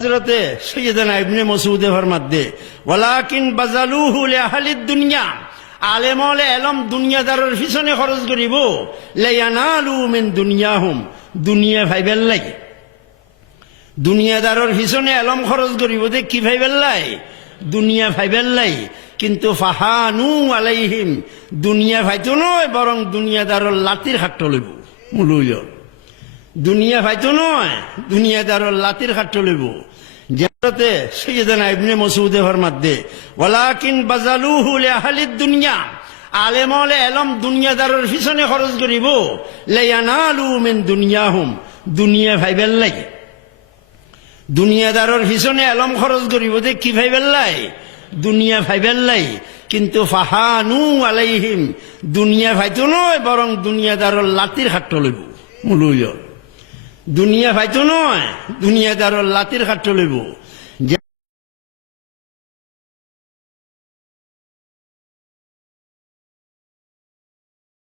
হযরতে সৈয়দনা ইবনে মাসউদ ফরমাতে ওয়ালাকিন বাযালুহু লিআহলিদ দুনিয়া আলেম ওয়ালে ইলম দুনিয়াদারের পিছনে খরচ করিব লিয়ানালু মিন দুনিয়াহুম দুনিয়া ভাইবেল লাগে দুনিয়াদারের পিছনে ইলম খরচ করিব যে কি ভাইবেল লাই দুনিয়া ভাইবেল লাই কিন্তু ফাহানু আলাইহিম দুনিয়া ভাইতো নয় বরং দুনিয়াদারের লাতির হাত লইব মুলুয় দুনিয়া ভাইতো নয় দুনিয়াদারের লাতির হাত লইব যেতে সৈয়দনা ইবনে মাসউদ ফরমাতে ওয়ালাকিন বাযালুহু লিআহলিদ দুনিয়া আলেম ওয়ালে ইলম দুনিয়াদারের পিছনে খরচ করিব লিয়ানালু মিন দুনিয়াহুম দুনিয়া ভাইবেল লাগে দুনিয়াদারের পিছনে ইলম খরচ করিব যে কি ভাইবেল লাই দুনিয়া ভাইবেল লাই কিন্তু ফাহানু আলাইহিম দুনিয়া ভাইতো নয় বরং দুনিয়াদারের লাতির হাত লইব মুলুয় দুনিয়া ভাইতো নয় দুনিয়াদারের লাতির হাত লইব